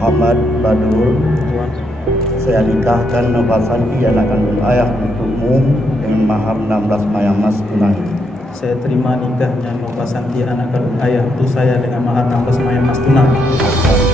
Muhammad Badur, saya nikahkan Nova Santi anak kandung ayah untukmu dengan mahar 16 mayang emas tunai. Saya terima nikahnya Nova Santi anak kandung ayah untuk saya dengan mahar 16 mayang emas tunai.